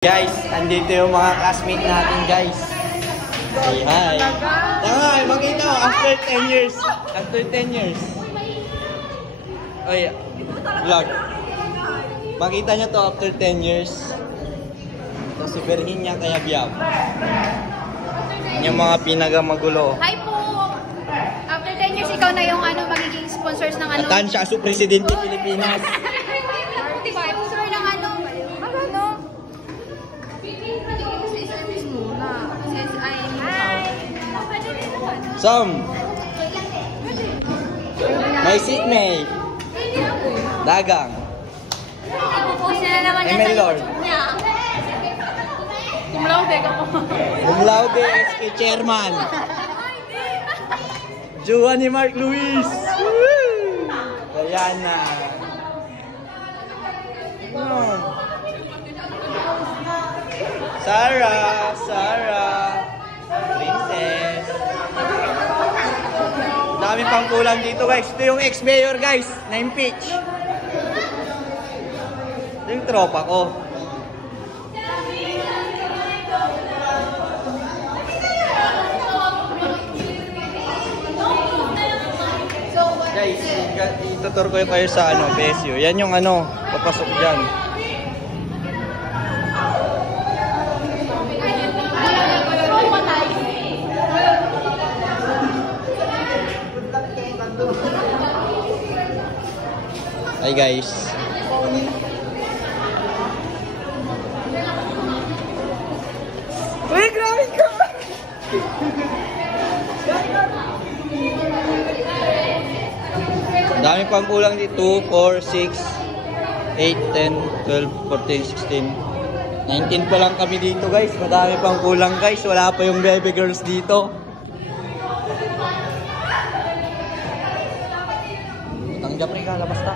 Guys, andito yung mga classmate natin, guys. Say hi. Tanga, makita ko after 10 years. After 10 years. Oy, vlog. Makita nyo to after 10 years. Ito si Berhinya kaya Biab. Yung mga pinagamagulo. Hi po! After 10 years, ikaw na yung magiging sponsors ng ano? Atansya su Presidente Pilipinas. Sponsor ng ano? Som. May seatmate. Dagang. Ipupost na naman niya ML sa Lord. YouTube niya. Cum laude ka po. Cum laude SK Chairman. Jowa ni Mark Luis. Ayan na. Sarah. Princess. Dami pang kulang dito, guys. Ito yung ex-mayor, guys, na impeach. Ito yung tropa ko. Guys, itutur ko kayo sa Besyo. Yan yung papasok dyan. Hi guys. Uy, grabe ka! Dami pang kulang dito. 2, 4, 6, 8, 10, 12, 14, 16, 19 pa lang kami dito, guys. Madami pang kulang, guys. Wala pa yung baby girls dito. Tanggap rin ka, labas na.